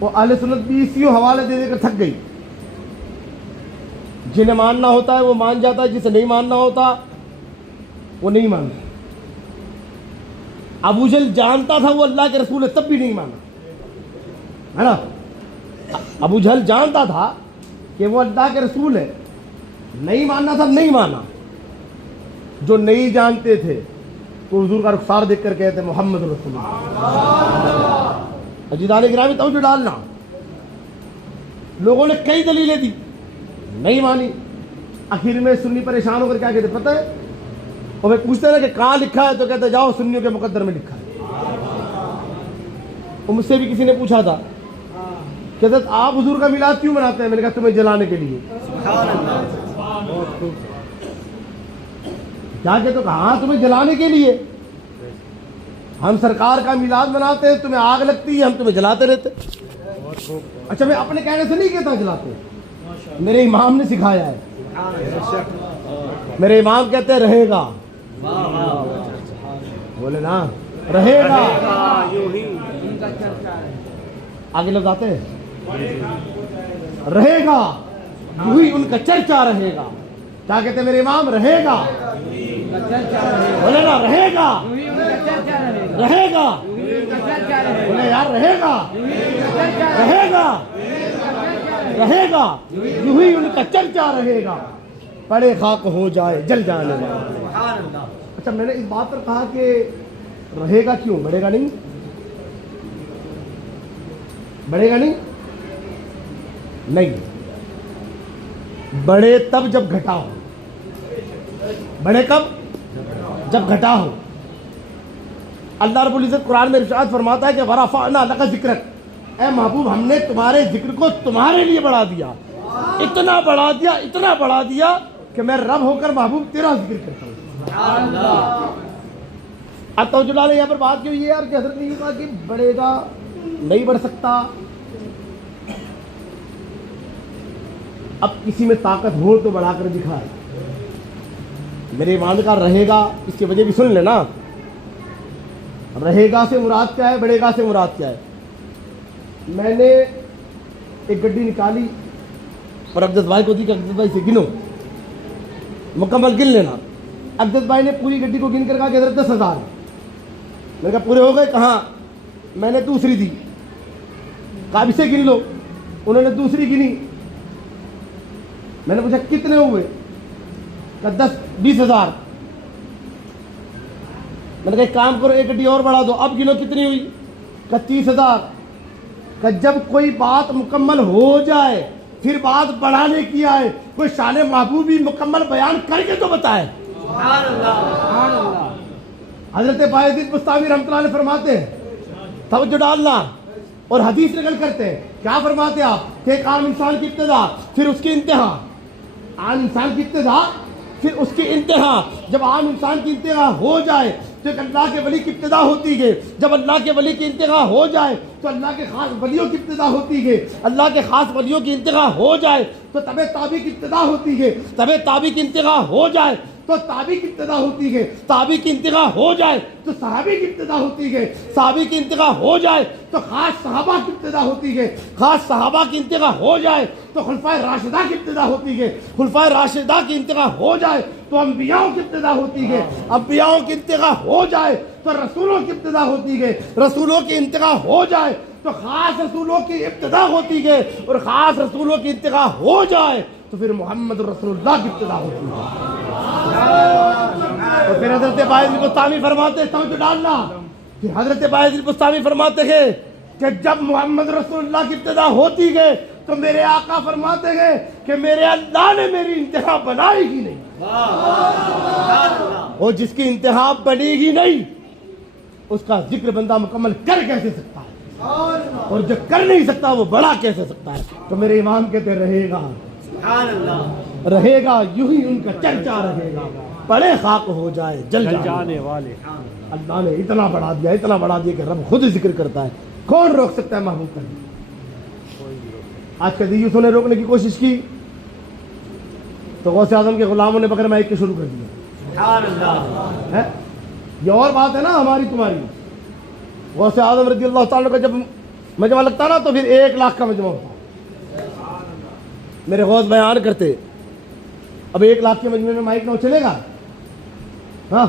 وہ اہل سنت بھی اسی حوالے دے دے کر تھک گئی. جنہیں ماننا ہوتا ہے وہ مان جاتا ہے, جسے نہیں ماننا ہوتا وہ نہیں مانتا. ابو جہل جانتا تھا وہ اللہ کے رسول ہے تب بھی نہیں مانا. ہے نا. ابو جہل جانتا تھا کہ وہ اللہ کے رسول ہے, نہیں ماننا تھا, نہیں مانا. جو نہیں جانتے تھے تو حضور کا رخسار دیکھ کر کہتے محمد رسول اللہ. عزیزان گرامی توجہ ڈالنا, لوگوں نے کئی دلیلیں دی, نہیں مانی. آخر میں سنی پریشان ہو کر کیا کہتے پتہ ہے, اور وہ پوچھتے ہیں کہ کہاں لکھا ہے, تو کہتے جاؤ سنیوں کے مقدر میں لکھا ہے. اور مجھ سے بھی کسی نے پوچھا تھا کہ حضرت آپ حضور کا میلاد کیوں مناتے ہیں؟ میں نے کہا تمہیں جلانے کے لیے. کیا کہتے ہو؟ ہاں تمہیں جلانے کے لیے. ہم سرکار کا میلاد مناتے ہیں, تمہیں آگ لگتی ہے, ہم تمہیں جلاتے رہتے. اچھا میں اپنے کہنے سے نہیں کہتا جلاتے, میرے امام نے سکھایا ہے. میرے امام کہتے ہیں رہے گا, بولے نا رہے گا. آگے لوگ آتے ہیں رہے گا, وہی ان کا چرچا رہے گا. کیا کہتے ہیں میرے امام؟ رہے گا. بولے نا رہے گا, رہے گا. بولے یار رہے گا, رہے گا, رہے گا. یہی ان کا چرچا رہے گا, پڑے خاک ہو جائے جل جانے والا. اچھا میں نے اس بات پر کہا کہ رہے گا کیوں, بڑھے گا نہیں, بڑھے گا نہیں. نہیں, بڑھے تب جب گھٹا ہو. بڑھے کب؟ جب گھٹا ہو. اللہ رب العزت قرآن میں ارشاد فرماتا ہے کہ وَرَفَعْنَا لَكَ ذِكْرَكَ, اے محبوب ہم نے تمہارے ذکر کو تمہارے لیے بڑھا دیا. اتنا بڑھا دیا, اتنا بڑھا دیا کہ میں رب ہو کر محبوب تیرا ذکر کرتا ہوں. اب توجہ ڈالیں, یہاں پر بات کیوں یہ یار کہ حضرت نے کہا کہ بڑھے گا, نہیں بڑھ سکتا. اب کسی میں طاقت ہو تو بڑھا کر دکھائے. میرے ایمان کا رہے گا, اس کی وجہ بھی سن لینا. رہے گا سے مراد کیا ہے, بڑھے گا سے مراد کیا ہے؟ میں نے ایک گڈی نکالی اور اقدس بھائی کو دی کہ اقدس بھائی سے گنو, مکمل گن لینا. اقدس بھائی نے پوری گڈی کو گن کر کہا کہ حضرت 10,000. میں نے کہا پورے ہو گئے؟ کہاں. میں نے دوسری دی, کہا اسے گن لو. انہوں نے دوسری گنی. میں نے پوچھا کتنے ہوئے؟ کہا 10-20,000. میں نے کہا ایک کام کرو, ایک گڈی اور بڑھا دو. اب گنو کتنی ہوئی؟ کہا 30,000. کہ جب کوئی بات مکمل ہو جائے پھر بات بڑھانے کی آئے, کوئی شان محبوبی مکمل بیان کر کے تو بتائے. حضرت بایزید بستامی رحمۃ اللہ علیہ فرماتے ہیں, توجہ ڈالنا, اور حدیث نقل کرتے ہیں. کیا فرماتے ہیں آپ کہ ایک عام انسان کی ابتدا پھر اس کی انتہا. عام انسان کی ابتدا پھر اس کی انتہا. جب عام انسان کی انتہا ہو جائے تو ایک اللہ کے ولی کی ابتدا ہوتی ہے. جب اللہ کے ولی کی انتہا ہو جائے تو اللہ کے خاص ولیوں کی ابتدا ہوتی ہے. اللہ کے خاص ولیوں کی انتہا ہو جائے تو تبع تابع کی ابتدا ہوتی ہے. تبع تابع کی انتہا ہو جائے تو تابع کی ابتدا ہوتی ہے. تابع کی انتہا ہو جائے تو صحابی کی ابتدا ہوتی ہے. صحابی کی انتہا ہو جائے تو خاص صحابہ کی ابتدا ہوتی ہے. خاص صحابہ کی انتہا ہو جائے تو خلفائے راشدہ کی ابتدا ہوتی ہے. خلفائے راشدہ کی انتہا ہو جائے تو انبیاء کی ابتدا ہوتی ہے. انبیاء کی انتہا ہو جائے تو رسولوں کی ابتدا ہوتی ہے. رسولوں کی انتہا ہو جائے تو خاص رسولوں کی ابتدا ہوتی ہے. اور خاص رسولوں کی انتہا ہو جائے تو پھر محمد رسول اللہ کی ابتدا ہوتی ہے. اور پھر حضرت بایزید بستامی فرماتے ہیں, سمجھ ڈالنا, کہ حضرت بایزید بستامی فرماتے ہیں کہ جب محمد رسول اللہ کی ابتدا ہوتی ہے تو میرے آقا فرماتے ہیں کہ میرے اللہ نے میری انتہا بنائی ہی نہیں. اور جس کی انتہا بنی ہی نہیں اس کا ذکر بندہ مکمل کر کیسے سکتا ہے, اور جو کر نہیں سکتا وہ بڑا کیسے سکتا ہے. تو میرے امام کہتے رہے گا, رہے گا, یوں ہی ان کا چرچا رہے گا, پڑے خاک ہو جائے جل جانے والے. اللہ نے اتنا بڑھا دیا, اتنا بڑھا دیا کہ رب خود ذکر کرتا ہے. کون روک سکتا ہے محبوب کا؟ آج کے دیوسوں نے روکنے کی کوشش کی تو غوث اعظم کے غلاموں نے بغیر مائک کے شروع کر دیا. یہ اور بات ہے نا ہماری تمہاری. غوث اعظم رضی اللہ تعالیٰ کا جب مجمع لگتا نا تو پھر 1 لاکھ کا مجمع ہوتا. میرے غوث بیان کرتے, اب 1 لاکھ کے مجمع میں مائک نہ چلے گا؟ ہاں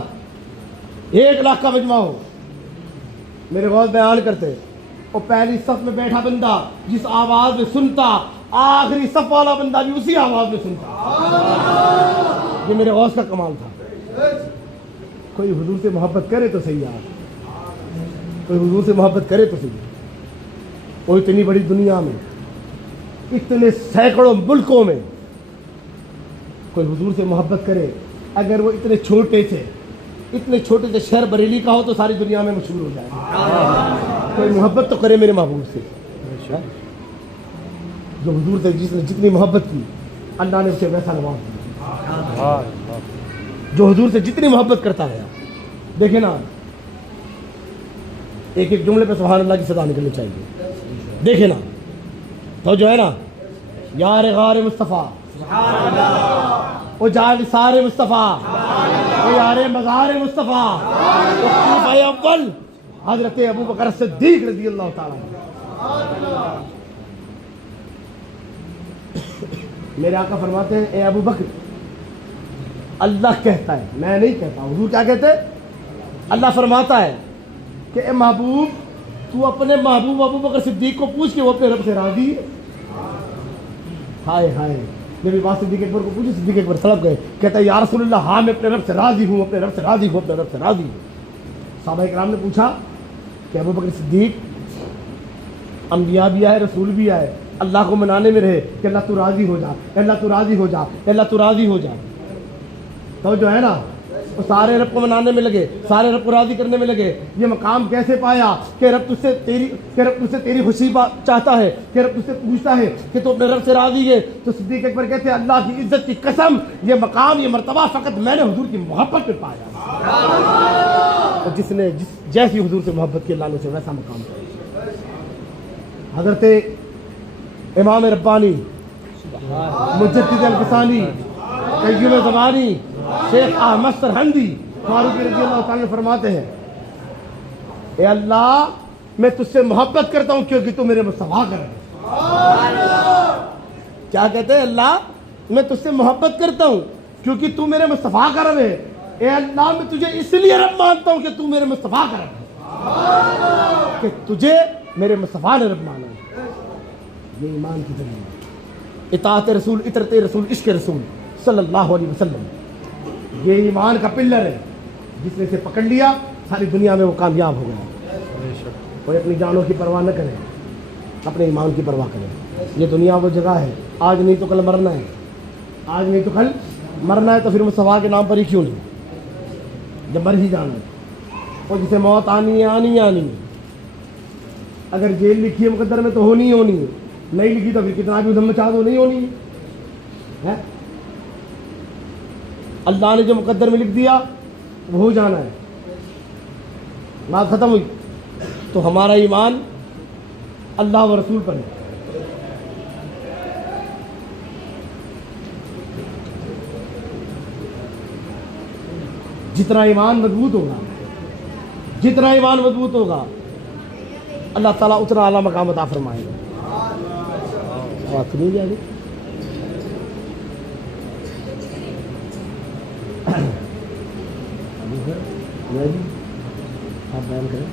1 لاکھ کا مجمع ہو, میرے غوث بیان کرتے اور پہلی صف میں بیٹھا بندہ جس آواز میں سنتا آخری صف والا بندہ بھی اسی آواز میں سنتا. یہ میرے غوث کا کمال تھا. کوئی حضور سے محبت کرے تو صحیح یار, کوئی حضور سے محبت کرے تو صحیح. وہ اتنی بڑی دنیا میں اتنے سینکڑوں ملکوں میں کوئی حضور سے محبت کرے, اگر وہ اتنے چھوٹے سے شہر بریلی کا ہو تو ساری دنیا میں مشہور ہو جائے. کوئی محبت تو کرے میرے محبوب سے. جو حضور سے جس نے جتنی محبت کی اللہ نے اسے ویسا نواز دیا. جو حضور سے جتنی محبت کرتا ہے, دیکھیں نا ایک ایک جملے پہ سبحان اللہ کی صدا نکلنی چاہیے. دیکھیں نا تو جو ہے نا یار غار مصطفیٰ, وہ جان سارے مصطفیٰ, وہ یار مزار مصطفیٰ, وہ خلیفہ اول حضرت ابو بکر صدیق رضی اللہ تعالیٰ. میرے آقا فرماتے ہیں اے ابو بکر, اللہ کہتا ہے میں نہیں کہتا. حضور کیا کہتے ہیں؟ اللہ فرماتا ہے کہ اے محبوب تو اپنے محبوب ابو بکر صدیق کو پوچھ کہ وہ اپنے رب سے راضی ہے. ہائے ہائے, نبی پاک صدیق اکبر کو پوچھے, صدیق اکبر سلب گئے, کہتا ہے یا رسول اللہ ہاں میں اپنے رب سے راضی ہوں, اپنے رب سے راضی ہوں, اپنے رب سے راضی ہوں. صحابہ کرام نے پوچھا کہ ابو بکر صدیق انبیاء بھی آئے رسول بھی آئے, اللہ کو منانے میں رہے کہ اللہ تو راضی ہو جا, اللہ تو راضی ہو جا, اللہ تو راضی ہو جا. تو جو ہے نا وہ سارے رب کو منانے میں لگے, سارے رب کو راضی کرنے میں لگے. یہ مقام کیسے پایا کہ رب تجھ سے تیری خوشی چاہتا ہے, کہ رب تجھ سے پوچھتا ہے کہ تو اپنے رب سے راضی ہے. تو صدیق اکبر کہتے ہیں اللہ کی عزت کی قسم یہ مقام یہ مرتبہ فقط میں نے حضور کی محبت پہ پایا. اور جس نے جیسی حضور سے محبت کی اللہ نے اسے ویسا مقام پایا. حضرت امام ربانی مجدد الفسانی قیم زمانی شیخ احمد سرہندی فاروقی رضی اللہ تعالیٰ نے فرماتے ہیں اے اللہ میں تجھ سے محبت کرتا ہوں کیونکہ تو میرے مصطفیٰ کا رب ہے. کیا کہتے ہیں؟ اللہ میں تجھ سے محبت کرتا ہوں کیونکہ تو میرے مصطفیٰ کا رب ہے. اے اللہ میں تجھے اس لیے رب مانتا ہوں کہ تو میرے مصطفیٰ کا رب ہے, کہ تجھے میرے مصطفیٰ نے رب مانا ہے. یہ ایمان کی دلیل ہے. اطاعت رسول, اطاعت رسول, عشق رسول صلی اللہ علیہ وسلم یہ ایمان کا پلر ہے. جس نے اسے پکڑ لیا ساری دنیا میں وہ کامیاب ہو گیا. کوئی اپنی جانوں کی پرواہ نہ کرے, اپنے ایمان کی پرواہ کرے. یہ دنیا وہ جگہ ہے آج نہیں تو کل مرنا ہے, آج نہیں تو کل مرنا ہے. تو پھر مصطفیٰ کے نام پر ہی کیوں نہیں, جب مر ہی جانا ہے. اور جسے موت آنی ہے آنی ہے آنی ہے. اگر جیل لکھی ہے مقدر میں تو ہونی ہے, نہیں لکھی تو پھر کتنا بھی ادھم مچا دو نہیں ہونی ہے. اللہ نے جو مقدر میں لکھ دیا وہ ہو جانا ہے. بات ختم ہوئی. تو ہمارا ایمان اللہ و رسول پر ہے. جتنا ایمان مضبوط ہوگا اللہ تعالیٰ اتنا اعلیٰ مقام عطا فرمائے گا. بات نہیں جا رہی. آپ بیان کریں.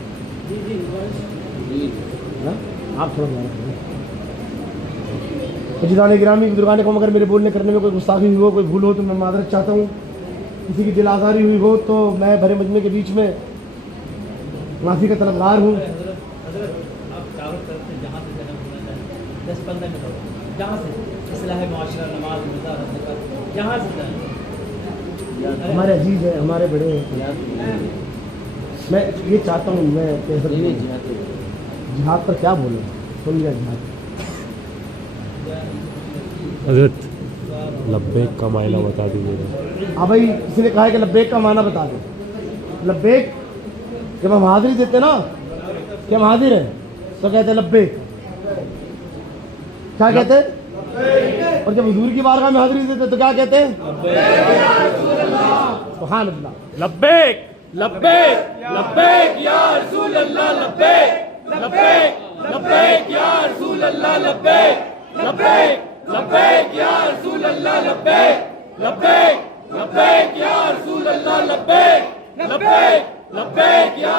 آپ تھوڑا بیان کریں. جدان گرامی بزرگان قوم, اگر میرے بولنے کرنے میں کوئی گستاخی ہوئی ہو, کوئی بھول ہو تو میں معذرت چاہتا ہوں. کسی کی دل آزاری ہوئی ہو تو میں بھرے مجمع کے بیچ میں معافی کا طلبگار ہوں. ہمارے عزیز ہیں, ہمارے بڑے ہیں. میں یہ چاہتا ہوں میں جہاد پر کیا بولوں, سن لیا جہاد. حضرت لبیک کا معنی بتا دیجیے. ہاں بھائی, کسی نے کہا ہے کہ لبیک کا معنی بتا دیں. لبیک جب ہم حاضری دیتے نا کہ ہم حاضر ہیں تو کہتے ہیں لبیک. کیا کہتے ہیں؟ اور جب حضور کی بارگاہ میں حاضری دیتے تو کیا کہتے ہیں؟ سبحان اللہ. لبیک لبیک لبیک یا رسول اللہ, لبیک لبیک لبیک یا رسول اللہ, لبیک لبیک لبیک یا رسول اللہ, لبیک لبیک لبیک یا رسول اللہ, لبیک لبیک لبیک یا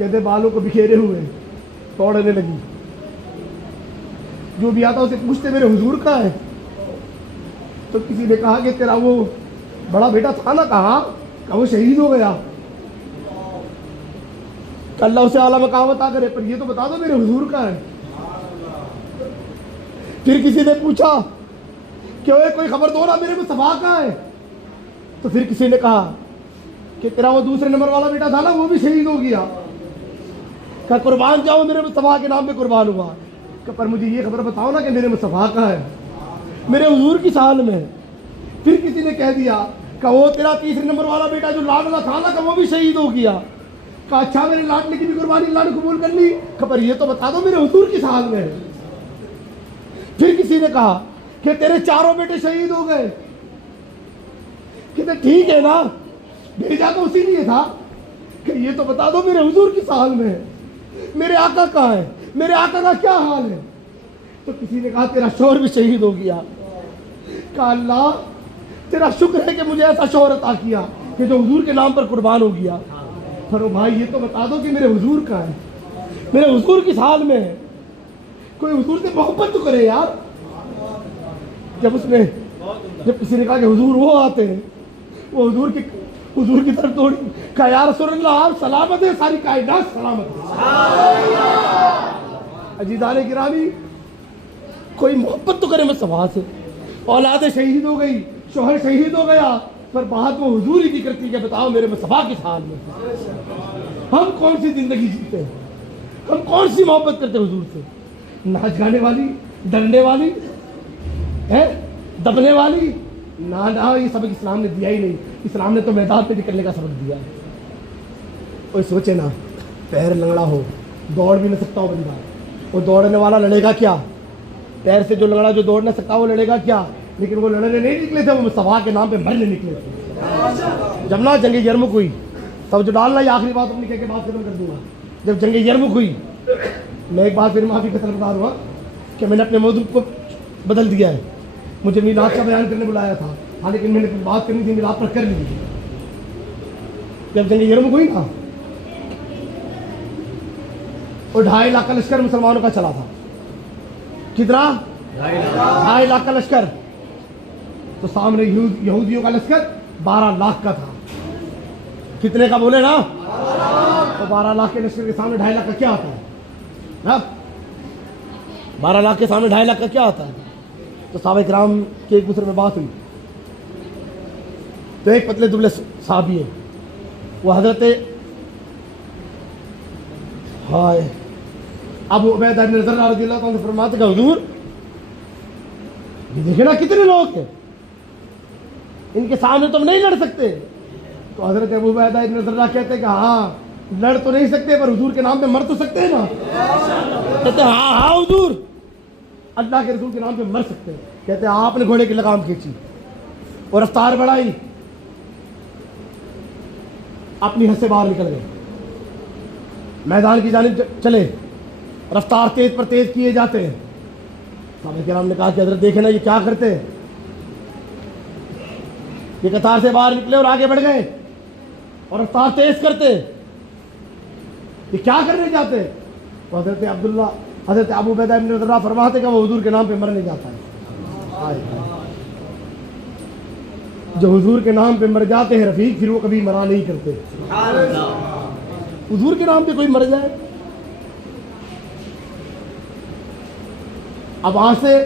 کہتے بالوں کو بکھیرے ہوئے توڑنے لگی. جو بھی آتا اسے پوچھتے میرے حضور کہاں ہے؟ تو کسی نے کہا کہ تیرا وہ بڑا بیٹا تھا نا, کہاں؟ کہ وہ شہید ہو گیا. کہ اللہ اسے اعلیٰ مقام عطا کرے, پر یہ تو بتا دو میرے حضور کہاں ہے. پھر کسی نے پوچھا کہ اوے کوئی خبر دو نا میرے مصطفیٰ کہاں ہے؟ تو پھر کسی نے کہا کہ تیرا وہ دوسرے نمبر والا بیٹا تھا نا وہ بھی شہید ہو گیا. کہ قربان جاؤ میرے مصطفیٰ کے نام پہ قربان ہوا. کہ پر مجھے یہ خبر بتاؤ نا کہ میرے مصطفیٰ کہاں ہے, میرے حضور کی سال میں. پھر کسی نے کہہ دیا کہ وہ تیرا تیسرے نمبر والا بیٹا جو لاڈلا تھا نا کہ وہ بھی شہید ہو گیا. کہ اچھا میرے لاڈلے کی بھی قربانی اللہ نے قبول کر لی. کہ پر یہ تو بتا دو میرے حضور کی سال میں. پھر کسی نے کہا کہ تیرے چاروں بیٹے شہید ہو گئے. کہتے ٹھیک ہے نا, بھیجا تو اسی لیے تھا کہ یہ تو بتا دو میرے حضور کی سال میں میرے آقا کہاں ہے, میرے آقا کا کیا حال ہے. تو کسی نے کہا تیرا شوہر بھی شہید ہو گیا. کہا اللہ تیرا شکر ہے کہ مجھے ایسا شوہر عطا کیا کہ جو حضور کے نام پر قربان ہو گیا. پر بھائی یہ تو بتا دو کہ میرے حضور کہاں ہے, میرے حضور کس حال میں ہے. کوئی حضور سے محبت تو کرے یار. جب کسی نے کہا کہ حضور وہ آتے ہیں, وہ حضور کی طرف دوڑی. کہا یا رسول اللہ آپ سلامت ہے, ساری کائنات سلامت ہے. عزیزان گرامی کوئی محبت تو کرے مصطفیٰ سے. اولاد شہید ہو گئی, شوہر شہید ہو گیا, پر بات وہ حضور ہی کی کرتی کہ بتاؤ میرے مصطفیٰ کس حال میں. ہم کون سی زندگی جیتے ہیں, ہم کون سی محبت کرتے ہیں حضور سے. ناچ گانے والی, ڈرنے والی ہے, دبنے والی, نہ یہ سبق اسلام نے دیا ہی نہیں. اسلام نے تو میدان پہ نکلنے کا سبق دیا. کوئی سوچے نا, پیر لنگڑا ہو, دوڑ بھی نہ سکتا ہو بندہ, وہ دوڑنے والا لڑے گا کیا؟ پیر سے جو لنگڑا جو دوڑ نہ سکتا وہ لڑے گا کیا؟ لیکن وہ لڑنے نہیں نکلے تھے, وہ مصطفیٰ کے نام پہ مرنے نکلے تھے. جب نا جنگ یرمک ہوئی, تب جو ڈالنا یہ آخری بات اپنی کہہ کے بات ختم کر دوں گا. جب جنگ یرمک ہوئی, میں ایک بات پھر معافی کا طلبگار ہوا کہ میں نے اپنے موضوع کو بدل دیا ہے. مجھے میلاد کا بیان کرنے بلایا تھا, ہاں لیکن میں نے بات کرنی تھی میلاد پر کر لی. جب جنگ یرمک ہوئی نا, وہ 2.5 لاکھ کا لشکر مسلمانوں کا چلا تھا. کتنا؟ 2.5 لاکھ کا لشکر. تو سامنے یہودیوں کا لشکر 12 لاکھ کا تھا. کتنے کا بولے نا؟ تو 12 لاکھ کے لشکر کے سامنے 2.5 لاکھ کا کیا ہوتا ہے؟ 12 لاکھ کے سامنے 2.5 لاکھ کا کیا ہوتا ہے؟ تو صحابہ کرام کے ایک دوسرے میں بات ہوئی. تو ایک پتلے دبلے صحابی ہے, وہ حضرت ابو عبیدہ بن ذرہ رضی اللہ عنہ فرماتے کہ حضور یہ دیکھیں نا کتنے لوگ ہیں, ان کے سامنے تم نہیں لڑ سکتے. تو حضرت ابو عبیدہ بن ذرہ کہتے کہ ہاں لڑ تو نہیں سکتے, پر حضور کے نام پہ مر تو سکتے ہیں نا. کہتے ہاں حضور, اللہ کے رسول کے نام پہ مر سکتے ہیں. کہتے آپ نے گھوڑے کی لگام کھینچی اور رفتار بڑھائی, اپنی حد سے باہر نکل گئے, میدان کی جانب چلے, رفتار تیز پر تیز کیے جاتے ہیں. صحابہ کرام نے کہا کہ حضرت دیکھیں نا یہ کیا کرتے ہیں. یہ قطار سے باہر نکلے اور آگے بڑھ گئے اور رفتار تیز کرتے, یہ کیا کرنے جاتے ہیں. تو حضرت ابو عبیدہ بن ذرہ فرماتے کہ وہ حضور کے نام پہ مرنے جاتا ہے. جو حضور کے نام پہ مر جاتے ہیں رفیق, پھر وہ کبھی مرا نہیں کرتے. حضور کے نام پہ کوئی مر جائے. اب وہاں سے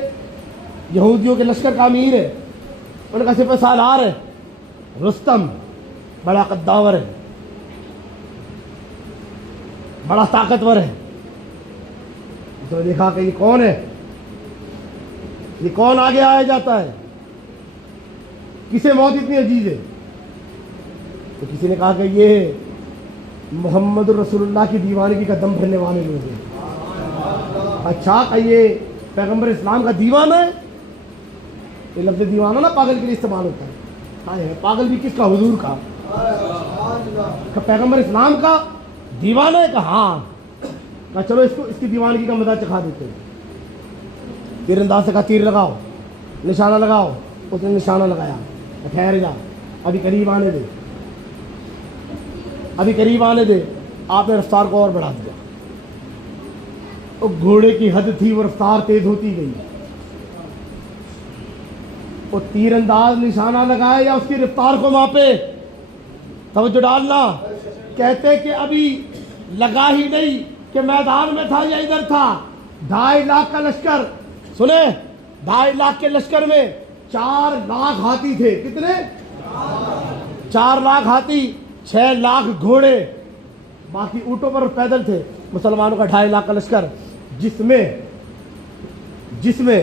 یہودیوں کے لشکر کا امیر ہے, ان کا سپہ سالار ہے رستم, بڑا قداور ہے, بڑا طاقتور ہے. تو دیکھا کہ یہ کون ہے, یہ کون آگے آیا جاتا ہے, کسے موت اتنی عزیز ہے. تو کسی نے کہا کہ یہ محمد رسول اللہ کی دیوانگی کا دم بھرنے والے لوگ ہیں. اچھا کہ یہ پیغمبر اسلام کا دیوانہ ہے. یہ لفظ دیوانہ نا پاگل کے لیے استعمال ہوتا ہے. پاگل بھی کس کا؟ حضور کا. کہ پیغمبر اسلام کا دیوانہ ہے. کہ ہاں, کہ چلو اس کی دیوانگی کا مزہ چکھا دیتے ہیں. تیر انداز سے کہا تیر لگاؤ, نشانہ لگاؤ. اس نے نشانہ لگایا. ٹھہر جا, ابھی قریب آنے دے, ابھی قریب آنے دے. آپ نے رفتار کو اور بڑھا دیا. تو گھوڑے کی حد تھی وہ رفتار تیز ہوتی گئی. وہ تیر انداز نشانہ لگائے یا اس کی رفتار کو ماپے؟ توجہ ڈالنا. کہتے کہ ابھی لگا ہی نہیں کہ میدان میں تھا یا ادھر تھا. 2.5 لاکھ کا لشکر. سنیں 2.5 لاکھ کے لشکر میں 4 لاکھ ہاتھی تھے. کتنے؟ 4 لاکھ ہاتھی، 6 لاکھ گھوڑے، باقی اونٹوں پر پیدل تھے. مسلمانوں کا 2.5 لاکھ کا لشکر جس میں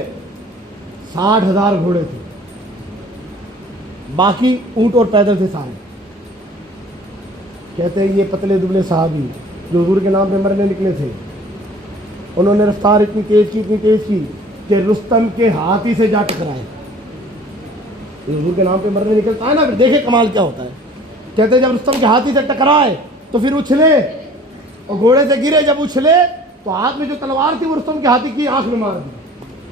60,000 گھوڑے تھے، باقی اونٹ اور پیدل تھے سارے. کہتے ہیں یہ پتلے دبلے صحابی جو حضور کے نام پہ مرنے نکلے تھے، انہوں نے رفتار اتنی تیز کی کہ رستم کے ہاتھی سے جا ٹکرائے. حضور کے نام پہ مرنے نکلتا ہے نا، پھر دیکھیں کمال کیا ہوتا ہے. کہتے ہیں جب رستم کے ہاتھی سے ٹکرائے تو پھر اچھلے اور گھوڑے سے گرے. جب اچھلے تو ہاتھ میں جو تلوار تھی وہ رستم کے ہاتھی کی آنکھ میں مار دی،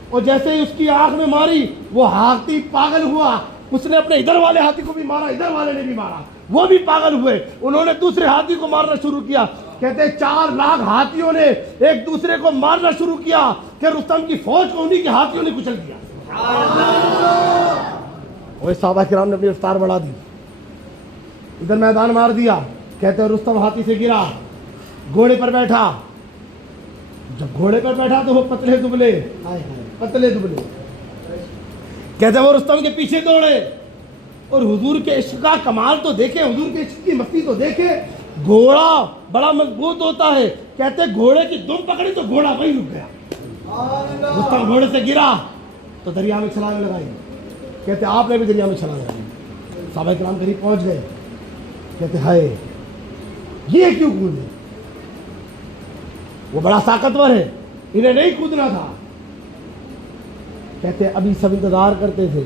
اور جیسے ہی اس کی آنکھ میں ماری وہ ہاتھی پاگل ہوا. اس نے اپنے ادھر والے ہاتھی کو بھی مارا، ادھر والے نے بھی مارا، وہ بھی پاگل ہوئے. انہوں نے دوسرے ہاتھی کو مارنا شروع کیا. کہتے ہیں 4 لاکھ ہاتھیوں نے ایک دوسرے کو مارنا شروع کیا کہ رستم کی فوج کو انہی کے ہاتھیوں نے کچل دیا. اور صحابہ کرام نے اپنی رفتار بڑھا دی، ادھر میدان مار دیا. کہتے ہیں رستم ہاتھی سے گرا، گھوڑے پر بیٹھا. جب گھوڑے پر بیٹھا تو وہ پتلے دبلے. کہتے ہیں وہ رستم کے پیچھے دوڑے. اور حضور کے عشق کا کمال تو دیکھیں، حضور کے عشق کی مستی تو دیکھیں. گھوڑا بڑا مضبوط ہوتا ہے. کہتے ہیں گھوڑے کی دم پکڑی تو گھوڑا وہیں رک گیا. رستم گھوڑے سے گرا تو دریا میں چھلانگ لگائی. کہتے ہیں آپ نے بھی دریا میں چھلانگ لگائی. صحابہ کرام قریب پہنچ گئے. کہتے ہیں ہائے یہ کیوں کودے؟ وہ بڑا طاقتور ہے، انہیں نہیں کودنا تھا. کہتے ہیں ابھی سب انتظار کرتے تھے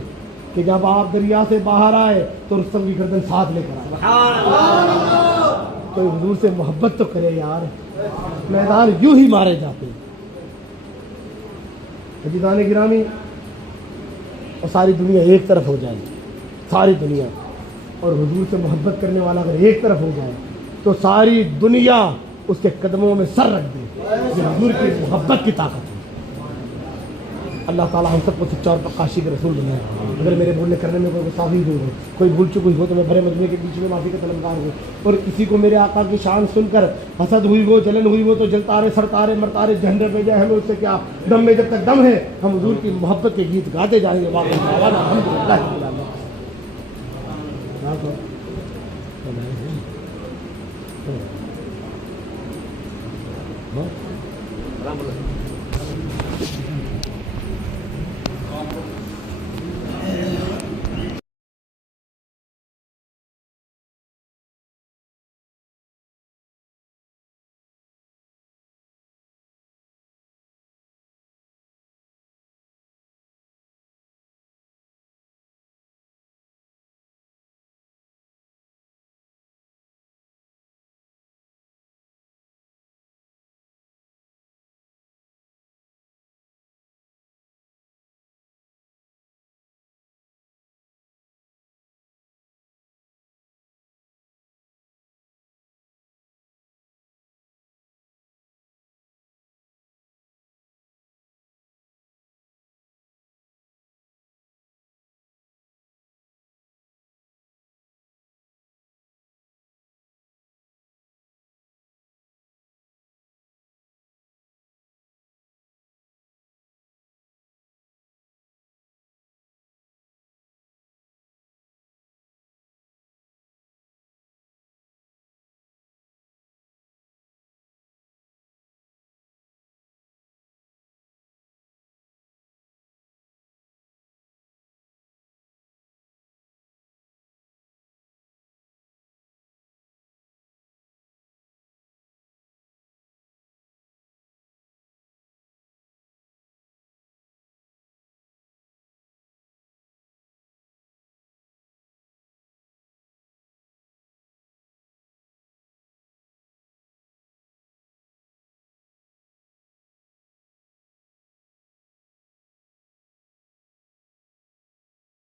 کہ جب آپ دریا سے باہر آئے تو رستم کی گردن ساتھ لے کر آئے. کوئی حضور سے محبت تو کرے یار، میدان یوں ہی مارے جاتے. عزیزان گرامی، اور ساری دنیا ایک طرف ہو جائے، ساری دنیا، اور حضور سے محبت کرنے والا اگر ایک طرف ہو جائے تو ساری دنیا اس کے قدموں میں سر رکھ دے. یہ حضور کی محبت کی طاقت ہے. اللہ تعالیٰ ہم سب کو سچا اور پکا عاشق رسول بنائے. اگر میرے بولنے کرنے میں کوئی گستاخی ہوئی ہو، کوئی بھول چک ہوئی ہو تو میں بھرے مجمع کے بیچ میں معافی کا طلبگار ہوں. اور کسی کو میرے آقا کی شان سن کر حسد ہوئی ہو، جلن ہوئی ہو تو جلتا رہے، سڑتا رہے، مرتا رہے، جہنم میں جائے. ہمیں اس سے کیا، دم میں جب تک دم ہے ہم حضور کی محبت کے گیت گاتے جائیں گے. الحمدللہ.